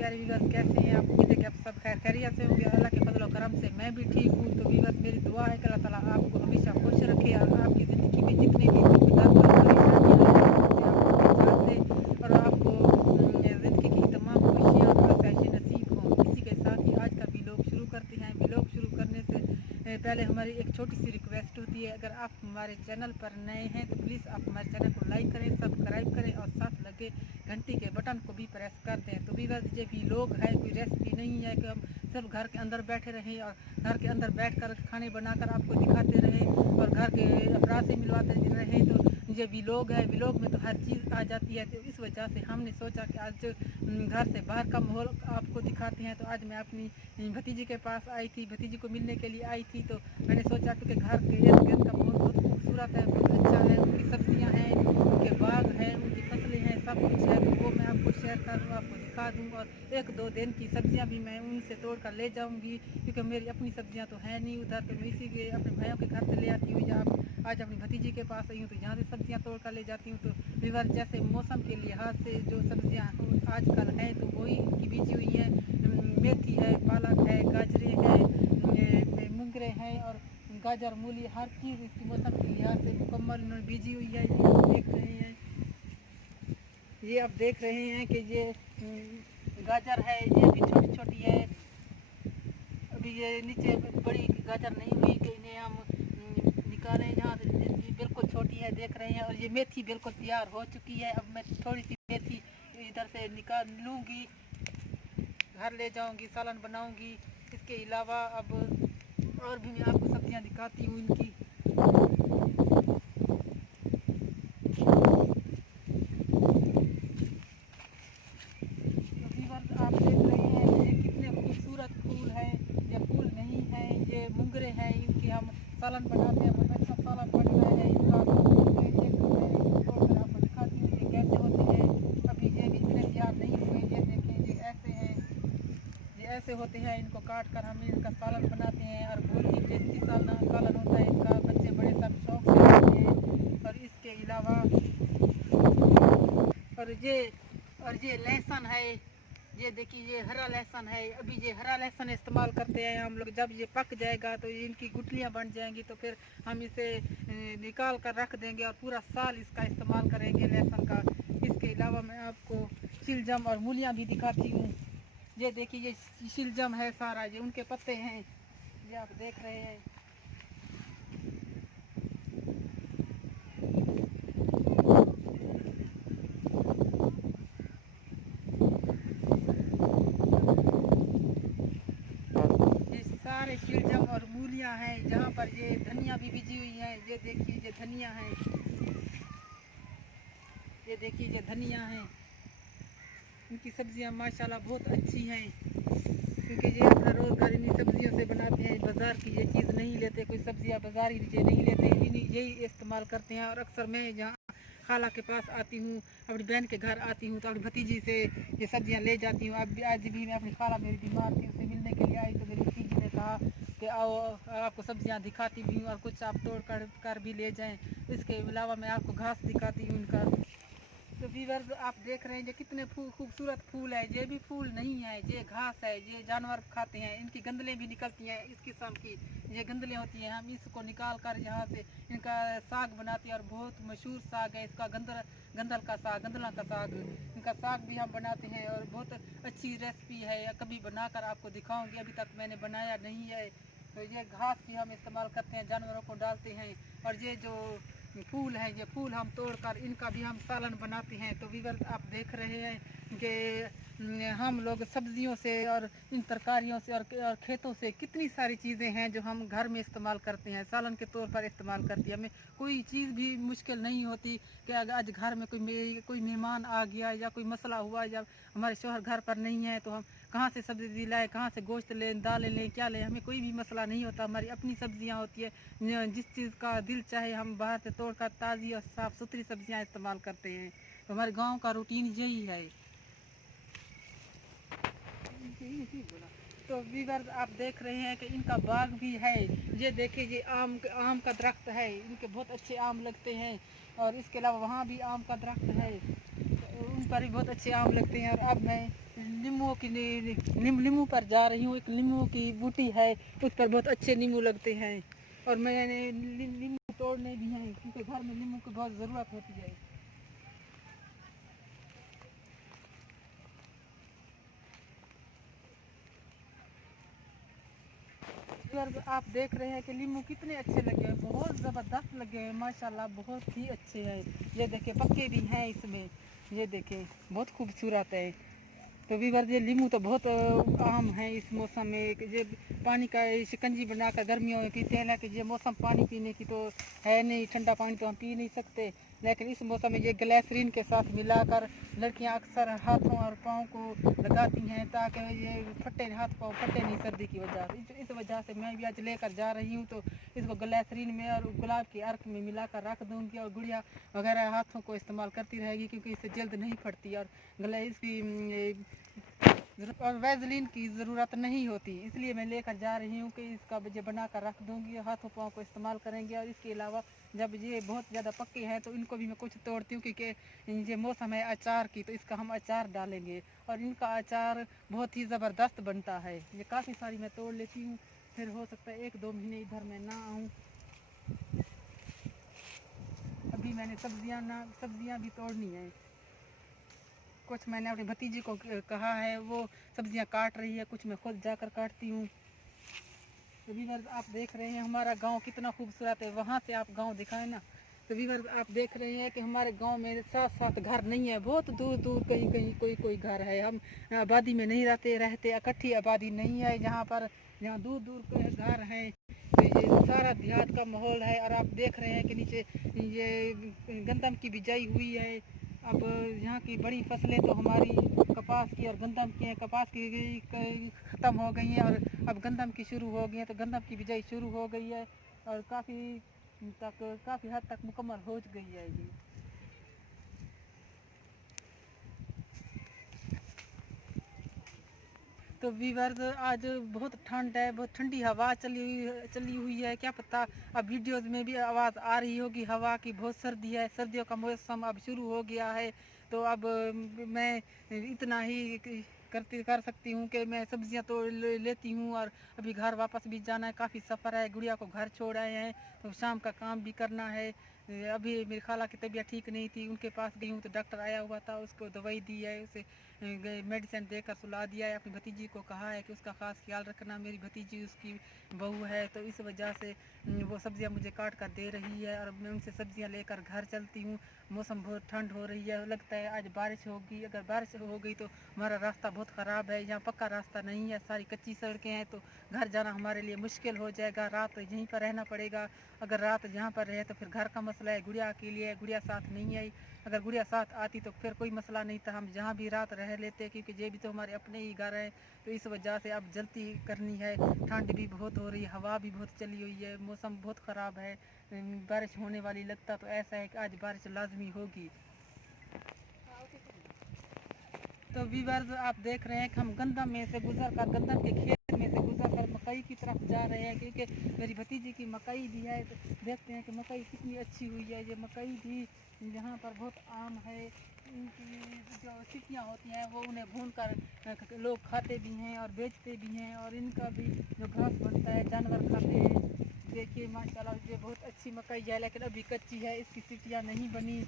प्यारे व्यूअर्स, कैसे हैं आप? उम्मीद है कि आप सब खैर खैरियत से होंगे। अल्लाह के फजल और करम से मैं भी ठीक हूँ। तो व्यूअर्स, मेरी दुआ है कि अल्लाह ताला आपको हमेशा खुश रखे और आपकी ज़िंदगी में जितने भी दुख दर्द और परेशानियाँ हैं उनसे आपको निजात दे और आपको ज़िंदगी की तमाम खुशियाँ और आसाइशें नसीब हों। इसी के साथ ही आज का व्लॉग शुरू करते हैं। व्लॉग शुरू करने से पहले हमारी एक छोटी सी रिक्वेस्ट होती है, अगर आप हमारे चैनल पर नए हैं तो प्लीज़ आप हमारे चैनल को लाइक करें, सब्सक्राइब करें और साथ लगे घंटी के बटन को भी प्रेस कर दें। तो व्यूअर्स, ये भी लोग है, कोई रेसिपी नहीं है कि हम सब घर के अंदर बैठे रहें और घर के अंदर बैठकर खाने बनाकर आपको दिखाते रहें और घर के अफराद से मिलवाते रहें। तो ये व्लॉग है, व्लॉग में तो हर चीज़ आ जाती है। तो इस वजह से हमने सोचा कि आज घर से बाहर का माहौल आपको दिखाते हैं। तो आज मैं अपनी भतीजी के पास आई थी, भतीजी को मिलने के लिए आई थी। तो मैंने सोचा कि घर के इर्द गिर्द का माहौल बहुत खूबसूरत है, बहुत अच्छा है, उनकी सब्जियां हैं, उनके बाग हैं, उनकी फसलें हैं, सब कुछ है। तो वो मैं आपको शेयर करूँ, आपको दिखा दूँ और एक दो दिन की सब्जियां भी मैं उनसे तोड़ कर ले जाऊँगी, क्योंकि मेरी अपनी सब्जियां तो है नहीं उधर। तो मैं इसीलिए अपने भाइयों के घर से ले आती हूँ या आज अपनी भतीजी के पास आई हूँ तो यहाँ से सब्जियाँ तोड़ कर ले जाती हूँ। तो व्यूअर, जैसे मौसम के लिहाज से जो सब्जियाँ आजकल हैं तो वही की बीजी हुई हैं। मेथी है, पालक है, गाजरे हैं, मुंगरे हैं और गाजर मूली, हर चीज़ इसकी मौसम के लिहाज से मुकम्मल उन्होंने बीजी हुई है। ये आप देख रहे हैं, ये आप देख रहे हैं कि ये गाजर है, ये भी छोटी छोटी है। अभी ये नीचे बड़ी गाजर नहीं हुई कि इन्हें हम निकालें यहाँ से। ये बिल्कुल छोटी है, देख रहे हैं। और ये मेथी बिल्कुल तैयार हो चुकी है। अब मैं थोड़ी सी मेथी इधर से निकाल लूँगी, घर ले जाऊँगी, सालन बनाऊँगी। इसके अलावा अब और भी मैं आपको सब्जियाँ दिखाती हूँ इनकी। आप देख रहे हैं ये कितने खूबसूरत फूल हैं। ये फूल नहीं हैं, ये मुंगरे हैं, इनकी हम सालन बनाते हैं। बहुत अच्छा सालन बन रहा है इनका। एक तोड़कर आपको दिखाती हूँ ये कैसे होते हैं। अभी ये भी इतने तैयार नहीं हुए। ये देखें, ये ऐसे हैं, ये ऐसे होते हैं। इनको काट कर हम इनका सालन बनाते हैं और बहुत ही टेस्टी सालन होता है इनका। बच्चे बड़े सब शौक से खाते हैं। और इसके अलावा और ये लहसुन है, ये देखिए ये हरा लहसुन है। अभी ये हरा लहसुन इस्तेमाल करते हैं हम लोग। जब ये पक जाएगा तो इनकी गुठलियाँ बन जाएंगी तो फिर हम इसे निकाल कर रख देंगे और पूरा साल इसका इस्तेमाल करेंगे लहसुन का। इसके अलावा मैं आपको शिलजम और मूलियाँ भी दिखाती हूँ। ये देखिए ये शिलजम है सारा, ये उनके पत्ते हैं, ये आप देख रहे हैं। ये सारे शिलजम और मूलियाँ हैं। जहाँ पर ये धनिया भी बिजी हुई है, ये देखिए ये धनिया है, ये देखिए ये धनिया है। इनकी सब्जियां माशाल्लाह बहुत अच्छी हैं, क्योंकि ये अपना रोज़गार इन्हीं सब्जियों से बनाते हैं। बाज़ार की ये चीज़ नहीं लेते, कोई सब्जियां बाज़ारी ये नहीं लेते, इन्हीं यही इस्तेमाल करते हैं। और अक्सर मैं जहाँ खाला के पास आती हूँ, अपनी बहन के घर आती हूँ तो अपनी भतीजी से ये सब्जियां ले जाती हूँ। अब आज भी मैं अपनी खाला मेरी बीमार थी, उससे मिलने के लिए आई तो मेरी भतीजी ने कहा कि आओ आपको सब्जियां दिखाती भी हूँ और कुछ आप तोड़ कर भी ले जाएं। इसके अलावा मैं आपको घास दिखाती हूँ इनका। तो व्यूअर्स, आप देख रहे हैं ये कितने खूबसूरत फूल है। ये भी फूल नहीं है, ये घास है, ये जानवर खाते हैं। इनकी गंदलें भी निकलती हैं इस किस्म की, ये गंदलें होती हैं। हम इसको निकाल कर यहाँ से इनका साग बनाते हैं और बहुत मशहूर साग है इसका, गंदल का साग, गंदला का साग। इनका साग भी हम बनाते हैं और बहुत अच्छी रेसिपी है, कभी बनाकर आपको दिखाऊंगी, अभी तक मैंने बनाया नहीं है। तो ये घास भी हम इस्तेमाल करते हैं, जानवरों को डालते हैं। और ये जो फूल है, ये फूल हम तोड़कर इनका भी हम सालन बनाते हैं। तो व्यूअर्स, आप देख रहे हैं कि हम लोग सब्जियों से और इन तरकारियों से और खेतों से कितनी सारी चीज़ें हैं जो हम घर में इस्तेमाल करते हैं, सालन के तौर पर इस्तेमाल करती है। हमें कोई चीज़ भी मुश्किल नहीं होती कि अगर आज घर में कोई मेहमान आ गया या कोई मसला हुआ या हमारे शौहर घर पर नहीं है तो हम कहाँ से सब्ज़ी लाएँ, कहाँ से गोश्त लें, दालें लें, क्या लें, हमें कोई भी मसला नहीं होता। हमारी अपनी सब्जियां होती है, जिस चीज़ का दिल चाहे हम बाहर से तोड़कर ताज़ी और साफ़ सुथरी सब्जियां इस्तेमाल करते हैं। तो हमारे गांव का रूटीन यही है। तो व्यूअर्स, आप देख रहे हैं कि इनका बाग भी है। ये देखिए ये आम का दरख्त है, इनके बहुत अच्छे आम लगते हैं। और इसके अलावा वहाँ भी आम का दरख्त है, तो उन पर भी बहुत अच्छे आम लगते हैं। और अब मैं नींबू की नींबू पर जा रही हूँ। एक नींबू की बूटी है, उस पर बहुत अच्छे नींबू लगते हैं और मैंने नींबू तोड़ने भी हैं क्योंकि घर में नींबू की बहुत ज़रूरत होती है। अगर आप देख रहे हैं कि नींबू कितने अच्छे लगे हैं, बहुत ज़बरदस्त लगे हैं माशाल्लाह, बहुत ही अच्छे हैं। ये देखिए पक्के भी हैं इसमें, ये देखिए बहुत खूबसूरत है। तो वीवर ये नींबू तो बहुत आम है इस मौसम में कि ये पानी का शिकंजी बनाकर गर्मियों में पीते हैं, लेकिन ये मौसम पानी पीने की तो है नहीं, ठंडा पानी तो हम पी नहीं सकते। लेकिन इस मौसम में ये ग्लिसरीन के साथ मिलाकर लड़कियां अक्सर हाथों और पाँव को लगाती हैं ताकि ये फटे हाथ पाँव फटे नहीं सर्दी की वजह से। इस वजह से मैं भी आज लेकर जा रही हूँ, तो इसको ग्लिसरीन में और गुलाब के अर्क में मिलाकर रख दूँगी और गुड़िया वगैरह हाथों को इस्तेमाल करती रहेगी क्योंकि इससे जल्द नहीं फटती और गले इसकी और वैसलीन की ज़रूरत नहीं होती, इसलिए मैं लेकर जा रही हूँ कि इसका मुझे बना कर रख दूँगी, हाथों पाँव को इस्तेमाल करेंगे। और इसके अलावा जब ये बहुत ज़्यादा पक्के हैं तो इनको भी मैं कुछ तोड़ती हूँ क्योंकि ये मौसम है अचार की, तो इसका हम अचार डालेंगे और इनका अचार बहुत ही ज़बरदस्त बनता है। ये काफ़ी सारी मैं तोड़ लेती हूँ, फिर हो सकता है 1-2 महीने इधर मैं ना आऊँ। अभी मैंने सब्जियाँ भी तोड़नी है। कुछ मैंने अपनी भतीजी को कहा है, वो सब्जियां काट रही है, कुछ मैं खुद जाकर काटती हूँ। तो व्यूअर्स आप देख रहे हैं हमारा गांव कितना खूबसूरत है, वहाँ से आप गांव दिखाएं ना। तो व्यूअर्स आप देख रहे हैं कि हमारे गांव में साथ साथ घर नहीं है, बहुत दूर दूर कहीं कहीं कोई घर है। हम आबादी में नहीं रहते इकट्ठी आबादी नहीं है जहाँ दूर दूर घर हैं। तो ये सारा देहात का माहौल है और आप देख रहे हैं कि नीचे ये गंदम की बिजाई हुई है। अब यहाँ की बड़ी फसलें तो हमारी कपास की और गंदम की हैं। कपास की ख़त्म हो गई हैं और अब गंदम की शुरू हो गई है, तो गंदम की बिजाई शुरू हो गई है और काफ़ी हद तक मुकम्मल हो गई है ये। तो वीवर्स आज बहुत ठंड है, बहुत ठंडी हवा चली हुई है। क्या पता अब वीडियोज़ में भी आवाज़ आ रही होगी हवा की। बहुत सर्दी है, सर्दियों का मौसम अब शुरू हो गया है। तो अब मैं इतना ही कर सकती हूँ कि मैं सब्जियाँ तो लेती हूँ और अभी घर वापस भी जाना है, काफ़ी सफ़र है। गुड़िया को घर छोड़ आए हैं तो शाम का काम भी करना है। अभी मेरी खाला की तबीयत ठीक नहीं थी, उनके पास गई हूँ तो डॉक्टर आया हुआ था, उसको दवाई दी है, उसे मेडिसिन देकर सुला दिया है। अपनी भतीजी को कहा है कि उसका ख़ास ख्याल रखना, मेरी भतीजी उसकी बहू है, तो इस वजह से वो सब्ज़ियाँ मुझे काट कर दे रही है और मैं उनसे सब्ज़ियाँ लेकर घर चलती हूँ। मौसम बहुत ठंड हो रही है, लगता है आज बारिश होगी। अगर बारिश हो गई तो हमारा रास्ता बहुत ख़राब है, यहाँ पक्का रास्ता नहीं है, सारी कच्ची सड़कें हैं, तो घर जाना हमारे लिए मुश्किल हो जाएगा। रात यहीं पर रहना पड़ेगा। अगर रात यहाँ पर रहे तो फिर घर का मसला है, गुड़िया के लिए, गुड़िया साथ नहीं आई। अगर गुड़िया साथ आती तो फिर कोई मसला नहीं था, हम जहाँ भी रात रह लेते क्योंकि ये भी तो हमारे अपने ही घर हैं। तो इस वजह से अब जल्दी करनी है। ठंड भी बहुत हो रही है, हवा भी बहुत चली हुई है, मौसम बहुत ख़राब है। बारिश होने वाली लगता तो ऐसा है कि आज बारिश लाजमी होगी। तो व्यूअर्स आप देख रहे हैं कि हम गंदम में से गुजर कर, गंदम के खेत में से गुजर कर मकई की तरफ जा रहे हैं क्योंकि मेरी भतीजी की मकई भी है। तो देखते हैं कि मकई कितनी अच्छी हुई है। ये मकई भी यहाँ पर बहुत आम है। इनकी जो सिक्कियाँ होती हैं वो उन्हें भून कर लोग खाते भी हैं और बेचते भी हैं और इनका भी जो घास बनता है जानवर खाते हैं। देखिए माशाल्लाह ये बहुत अच्छी मकई है, लेकिन अभी कच्ची है, इसकी सिक्कियाँ नहीं बनी।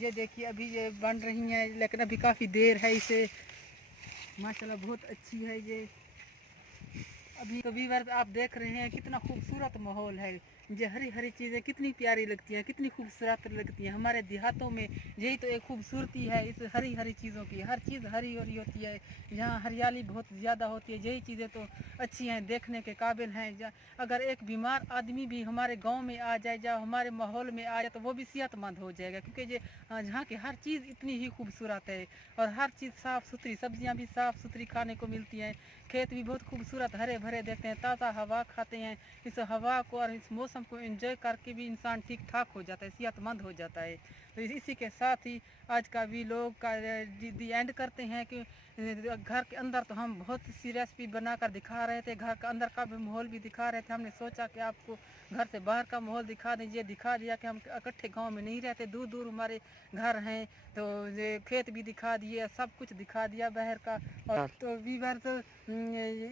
ये देखिए अभी ये बन रही हैं लेकिन अभी काफ़ी देर है इसे। माशाल्लाह बहुत अच्छी है ये। अभी तो व्यूअर्स आप देख रहे हैं कितना खूबसूरत माहौल है। ये हरी हरी चीज़ें कितनी प्यारी लगती हैं, कितनी खूबसूरत लगती हैं। हमारे देहातों में यही तो एक खूबसूरती है इस हरी हरी चीज़ों की। हर चीज़ हरी हरी होती है, यहाँ हरियाली बहुत ज़्यादा होती है। यही चीज़ें तो अच्छी हैं, देखने के काबिल हैं। अगर एक बीमार आदमी भी हमारे गाँव में आ जाए या हमारे माहौल में आ जाए तो वो भी सेहतमंद हो जाएगा क्योंकि ये यहाँ की हर चीज़ इतनी ही खूबसूरत है और हर चीज़ साफ़ सुथरी, सब्जियाँ भी साफ़ सुथरी खाने को मिलती हैं। खेत भी बहुत खूबसूरत हरे भरे देखते हैं, ताज़ा हवा खाते हैं। इस हवा को और इस मौसम को एंजॉय करके भी इंसान ठीक ठाक हो जाता है, सेहतमंद हो जाता है। तो इसी के साथ ही आज का भी लोग का दी एंड करते हैं कि घर के अंदर तो हम बहुत सी रेसिपी बनाकर दिखा रहे थे, घर का अंदर का भी माहौल भी दिखा रहे थे। हमने सोचा कि आपको घर से बाहर का माहौल दिखा दीजिए, दिखा दिया कि हम इकट्ठे गांव में नहीं रहते, दूर दूर हमारे घर हैं, तो ये खेत भी दिखा दिए, सब कुछ दिखा दिया बाहर का। और तो वीवर्स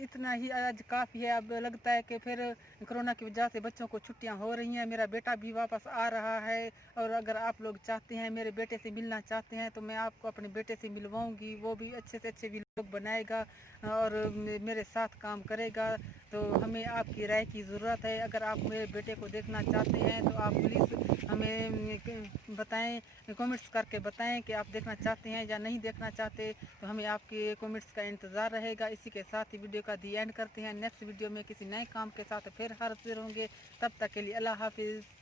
इतना ही आज काफ़ी है। अब लगता है कि फिर कोरोना की वजह से बच्चों को छुट्टियां हो रही हैं, मेरा बेटा भी वापस आ रहा है, और अगर आप लोग चाहते हैं, मेरे बेटे से मिलना चाहते हैं, तो मैं आपको अपने बेटे से मिलवाऊंगी। वो भी अच्छे से अच्छे व्लॉग बनाएगा और मेरे साथ काम करेगा। तो हमें आपकी राय की ज़रूरत है। अगर आप मेरे बेटे को देखना चाहते हैं तो आप प्लीज़ हमें बताएं, कमेंट्स करके बताएं कि आप देखना चाहते हैं या नहीं देखना चाहते। तो हमें आपके कमेंट्स का इंतज़ार रहेगा। इसी के साथ ही वीडियो का दी एंड करते हैं। नेक्स्ट वीडियो में किसी नए काम के साथ फिर हाजिर होंगे। तब तक के लिए अल्लाह हाफिज़।